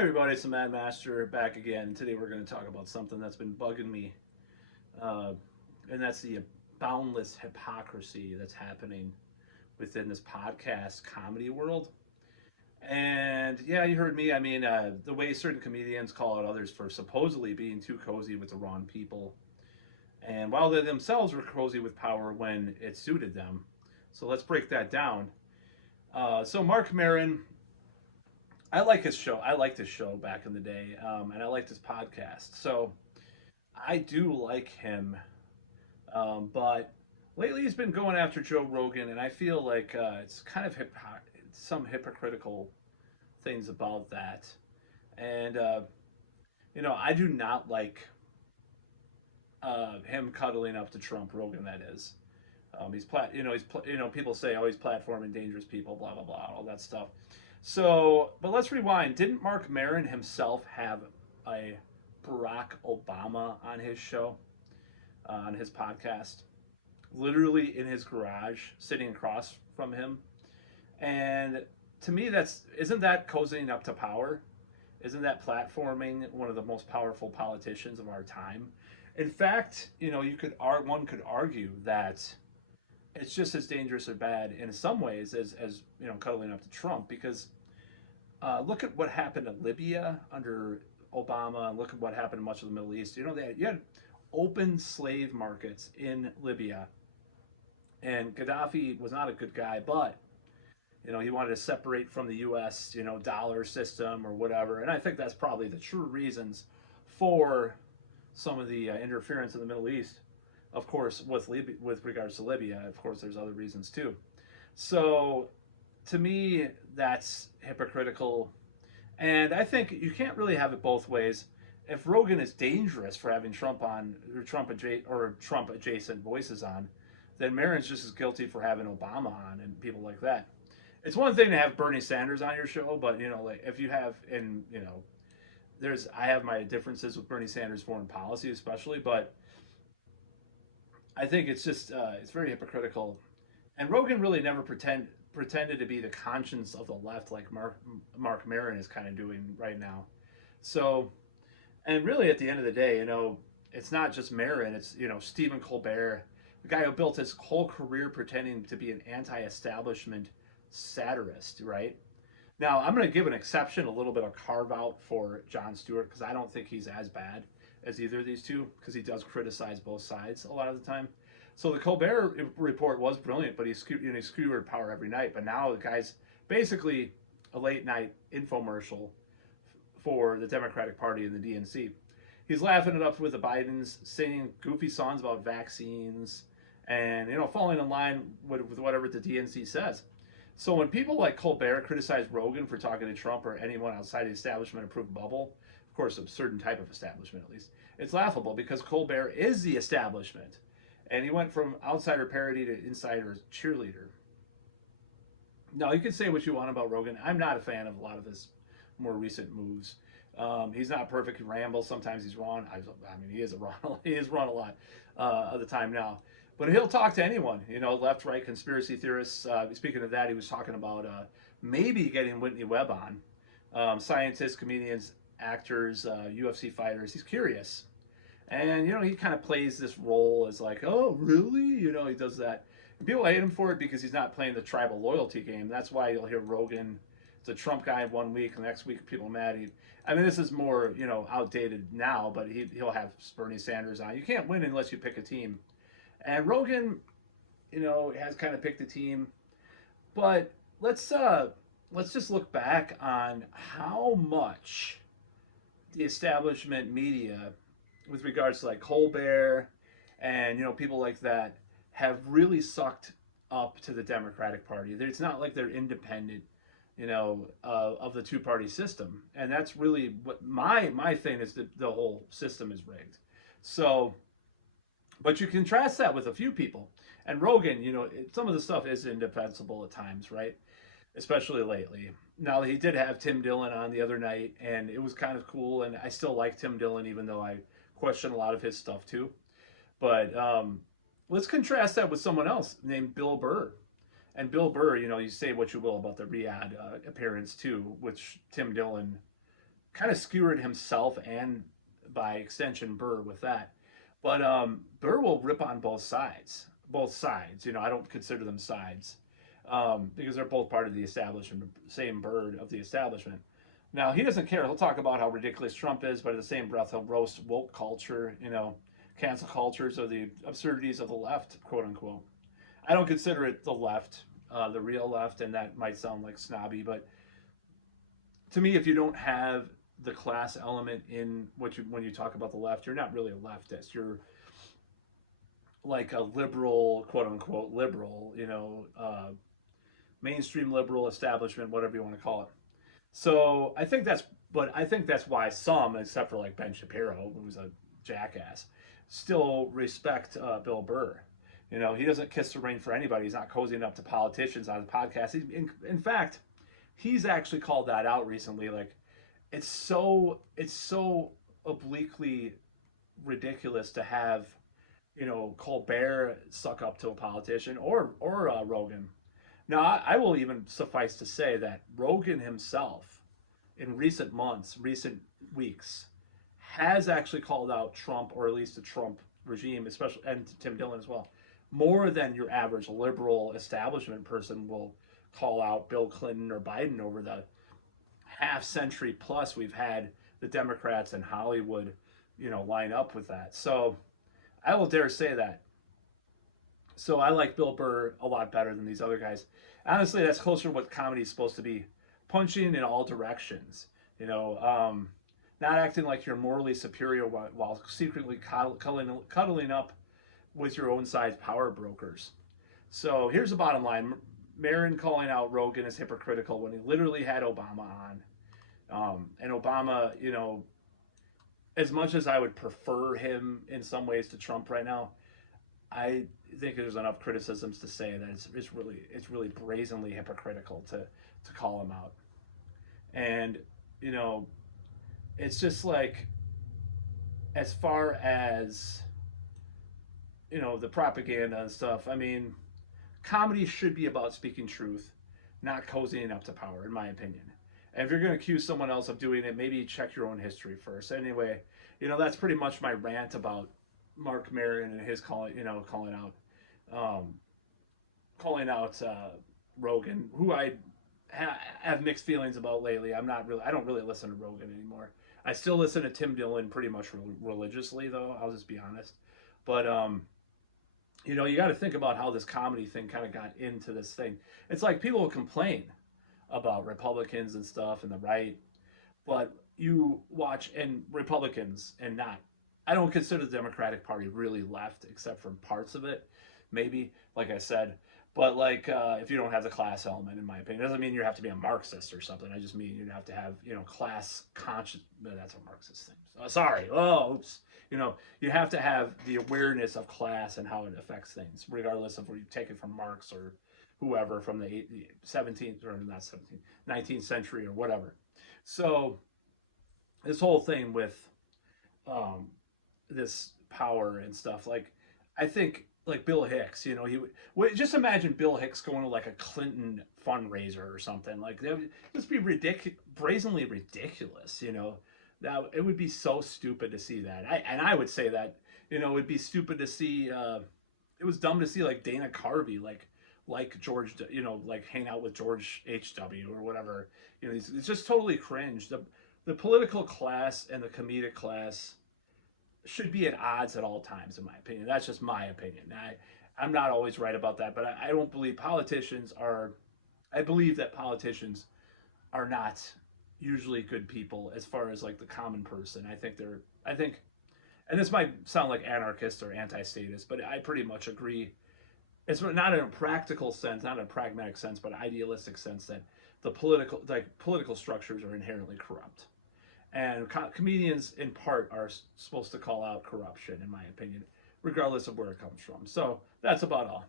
Everybody, it's the Mad Master back again. Today we're going to talk about something that's been bugging me, uh, and that's the boundless hypocrisy that's happening within this podcast comedy world. And yeah, you heard me. The way certain comedians call out others for supposedly being too cozy with the wrong people, and while they themselves were cozy with power when it suited them. So let's break that down. So Mark Maron, I like his show. I liked his show back in the day, and I liked his podcast. So I do like him, but lately he's been going after Joe Rogan, and I feel like it's kind of some hypocritical things about that. And I do not like him cuddling up to Trump. Rogan, that is. People say, oh, he's platforming dangerous people, blah blah blah, all that stuff. So, but let's rewind. Didn't Mark Maron himself have a Barack Obama on his show, on his podcast, literally in his garage, sitting across from him? And to me, isn't that cozying up to power? Isn't that platforming one of the most powerful politicians of our time? In fact, one could argue that it's just as dangerous or bad in some ways as cuddling up to Trump, because look at what happened in Libya under Obama, and look at what happened in much of the Middle East. You had open slave markets in Libya, and Gaddafi was not a good guy, but he wanted to separate from the U.S. dollar system or whatever, and I think that's probably the true reasons for some of the interference in the Middle East. Of course, with regards to Libya, of course, there's other reasons too. So, to me, that's hypocritical, and I think you can't really have it both ways. If Rogan is dangerous for having Trump on, or Trump adjacent voices on, then Maron's just as guilty for having Obama on and people like that. It's one thing to have Bernie Sanders on your show, but like if you have, I have my differences with Bernie Sanders' foreign policy, especially, but I think it's just it's very hypocritical, and Rogan really never pretended to be the conscience of the left like Mark Maron is kind of doing right now. So, and really at the end of the day, it's not just Maron. It's Stephen Colbert, the guy who built his whole career pretending to be an anti-establishment satirist, right? Now, I'm going to give an exception, a little bit of carve out for Jon Stewart, because I don't think he's as bad as either of these two, because he does criticize both sides a lot of the time. So the Colbert report was brilliant, but he skewered power every night. But now the guy's basically a late night infomercial for the Democratic Party and the DNC. He's laughing it up with the Bidens, singing goofy songs about vaccines, and falling in line with whatever the DNC says. So when people like Colbert criticize Rogan for talking to Trump or anyone outside the establishment-approved bubble, of course, a certain type of establishment at least, it's laughable because Colbert is the establishment. And he went from outsider parody to insider cheerleader. Now, you can say what you want about Rogan. I'm not a fan of a lot of his more recent moves. He's not perfect. He rambles. Sometimes he's wrong. He is wrong. He is wrong a lot of the time now. But he'll talk to anyone, left, right, conspiracy theorists. Speaking of that, he was talking about maybe getting Whitney Webb on. Scientists, comedians, actors, UFC fighters. He's curious. And, he kind of plays this role as like, oh, really? He does that. And people hate him for it because he's not playing the tribal loyalty game. That's why you'll hear Rogan, it's a Trump guy one week, and the next week people are mad. This is more, outdated now, but he'll have Bernie Sanders on. You can't win unless you pick a team. And Rogan, has kind of picked a team. But let's just look back on how much the establishment media, with regards to like Colbert and people like that, have really sucked up to the Democratic Party. It's not like they're independent, of the two-party system, and that's really what my thing is. The whole system is rigged. So, but you contrast that with a few people, and Rogan, some of the stuff is indefensible at times, right? Especially lately. Now, he did have Tim Dillon on the other night, and it was kind of cool, and I still like Tim Dillon, even though I question a lot of his stuff too. But let's contrast that with someone else named Bill Burr. And Bill Burr, you say what you will about the Riyadh appearance too, which Tim Dillon kind of skewered himself and by extension Burr with that. But Burr will rip on both sides. Both sides. You know, I don't consider them sides because they're both part of the establishment, same bird of the establishment. Now, he doesn't care. He'll talk about how ridiculous Trump is, but in the same breath, he'll roast woke culture, you know, cancel cultures or the absurdities of the left, quote unquote. I don't consider it the left, the real left, and that might sound like snobby, but to me, if you don't have the class element in what you when you talk about the left, you're not really a leftist. You're like a liberal, quote unquote liberal, you know, mainstream liberal establishment, whatever you want to call it. So I think that's, but I think that's why some, except for like Ben Shapiro, who's a jackass, still respect Bill Burr. You know, he doesn't kiss the ring for anybody. He's not cozying up to politicians on the podcast. In fact, he's actually called that out recently. Like, it's so obliquely ridiculous to have, you know, Colbert suck up to a politician or Rogan. Now, I will even suffice to say that Rogan himself, in recent months, recent weeks, has actually called out Trump, or at least the Trump regime, especially, and Tim Dillon as well, more than your average liberal establishment person will call out Bill Clinton or Biden over the half century plus we've had the Democrats in Hollywood, you know, line up with that. So I will dare say that. So I like Bill Burr a lot better than these other guys. Honestly, that's closer to what comedy is supposed to be, punching in all directions. You know, not acting like you're morally superior while secretly cuddling up with your own size power brokers. So here's the bottom line. Maron calling out Rogan is hypocritical when he literally had Obama on. And Obama, you know, as much as I would prefer him in some ways to Trump right now, I think there's enough criticisms to say that it's really brazenly hypocritical to call him out. And, you know, it's just like, as far as, you know, the propaganda and stuff, I mean, comedy should be about speaking truth, not cozying up to power, in my opinion. And if you're going to accuse someone else of doing it, maybe check your own history first. Anyway, you know, that's pretty much my rant about Mark Maron and his calling out Rogan, who I have mixed feelings about lately. I don't really listen to Rogan anymore. I still listen to Tim Dillon pretty much religiously, though. I'll just be honest. But you know, you got to think about how this comedy thing kind of got into this thing. It's like people will complain about Republicans and stuff and the right, but you watch and Republicans and not. I don't consider the Democratic Party really left, except for parts of it, maybe. Like I said, but like if you don't have the class element, in my opinion, it doesn't mean you have to be a Marxist or something. I just mean you have to have, you know, class conscious. That's a Marxist thing. Sorry. Oh, oops. You know, you have to have the awareness of class and how it affects things, regardless of where you take it from Marx or whoever from the 17th or not 17th, 19th century or whatever. So this whole thing with this power and stuff, like, I think like Bill Hicks, you know, he would just imagine Bill Hicks going to like a Clinton fundraiser or something. Like, that would just be brazenly ridiculous, you know. That it would be so stupid to see that. I would say that, you know, it would be stupid to see. It was dumb to see like Dana Carvey, like George, you know, like hang out with George H.W. or whatever. You know, it's just totally cringe. The political class and the comedic class should be at odds at all times, in my opinion. That's just my opinion. I'm not always right about that, but I don't believe politicians are. I believe that politicians are not usually good people as far as like the common person. I think, and this might sound like anarchist or anti-statist, but I pretty much agree. It's not in a practical sense, not in a pragmatic sense, but idealistic sense that the political structures are inherently corrupt. And comedians, in part, are supposed to call out corruption, in my opinion, regardless of where it comes from. So that's about all.